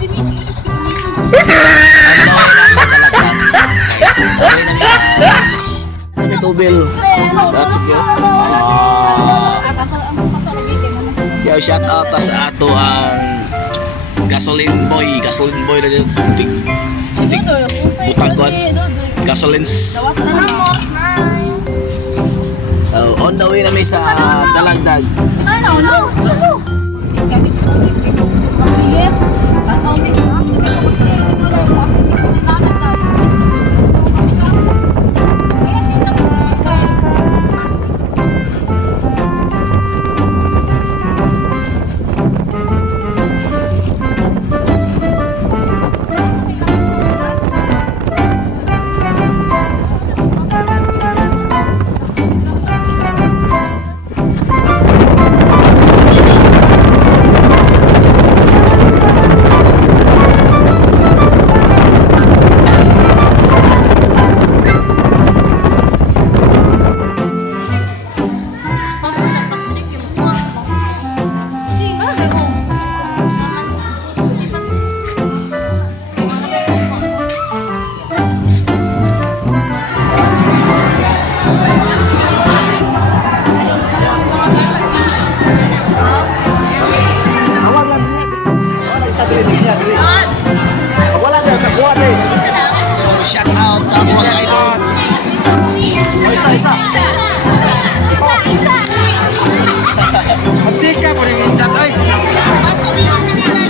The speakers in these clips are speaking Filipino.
Sabi Tubel. That's good. Yo, shout out sa ato ang gasoline boy na dito. Butagon. Gasolines. On the way na may sa Dalagdag. Shout out sa mga idol. Isa. Hindi ka po rin indat ay.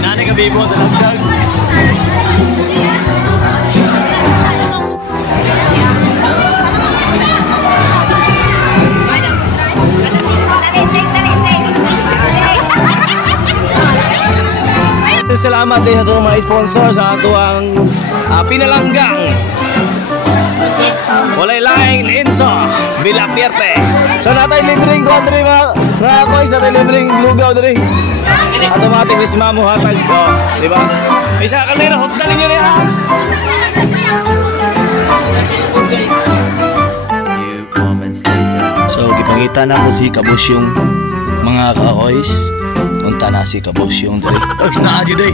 Nani ka bibo Dalagdag. Salamat din sa mga sponsor sa ato ang pinalanggang walay laing Inso Villa Fierte. So natay libreng country mga koy sa libreng lugaw diri. Automatic si Mamo hatag ko, di ba? Isa ka lero hot ninyo ni ha. So gipangita na ko si Kabosyong mga kaoys. Unta na si Kabosyong diri. Ay naaji day.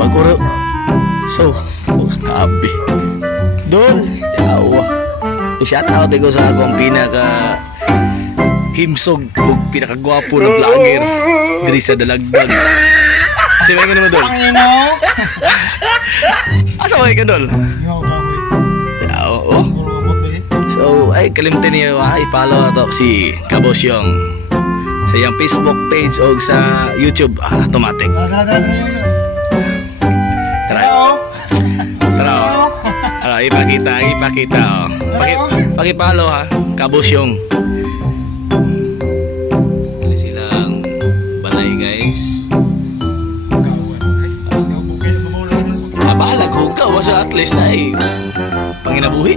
Baguro. So, abi. Dol, yawa. Shout out ko sa akong pinaka himsog ug pinakagwapo na vlogger diri sa Dalagdag. Kasi may ganun mo Dol. Asa mo ka Dol? Yawa, oh. So, ay kalimtin niyo i-follow na to si Kabosyong sa iyang Facebook page o sa YouTube. Automatic. Tara, ipakita. Pakipalo ha, Kabosyong. Ini silang balay guys. Bahala ko ka sa at least na panginabuhi.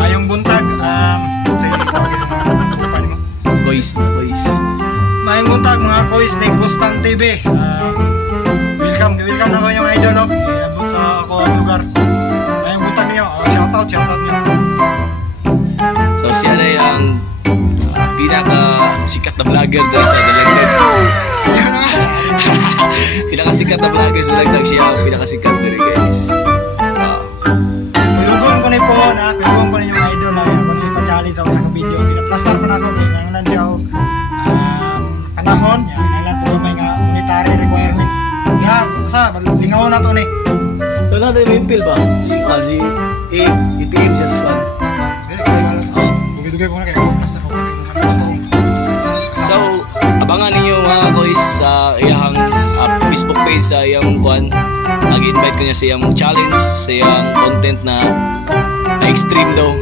Ayong buntag Kois. Mayong buntag mga kois ni Kustan TV. Welcome na ko yung idol no. Iabot sa ako ang lugar. Mayong buntag niyo. Shout out niyo. So siya na yung pinaka sikat na vlogger dito sa Dalagdag. Pinaka sikat na vlogger sa Dalagdag siya ang pinaka sikat dito guys. Kuyugon ko ni po na. Kuyugon ko ni yung idol na. Ako ni pa-challenge ako sa video. Pinaplastar ko na ako. Kailangan siya panahon. Kailangan po may nga monetary requirement. Ya, sa lingaw na to ni. So na tayo impil ba? Si IPM siya sa fan. Dugay ko na kayo. Plastar ko. So, abangan ninyo mga boys sa iyang Facebook page sa iyang kuan. Nag-invite ko niya sa iyang challenge, sa iyang content na extreme daw.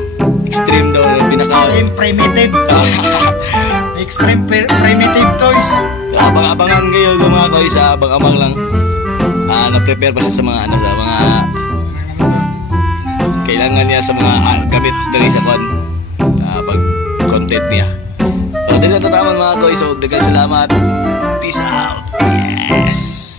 Extreme primitive. Extreme primitive toys. Abang-abangan kayo mga boys, abang-abang lang. Na-prepare pa siya sa mga sa mga kailangan niya sa mga gamit dari sa kuan pag content niya. So, dito tataman mga boys. So, daghang salamat. Peace out. Yes.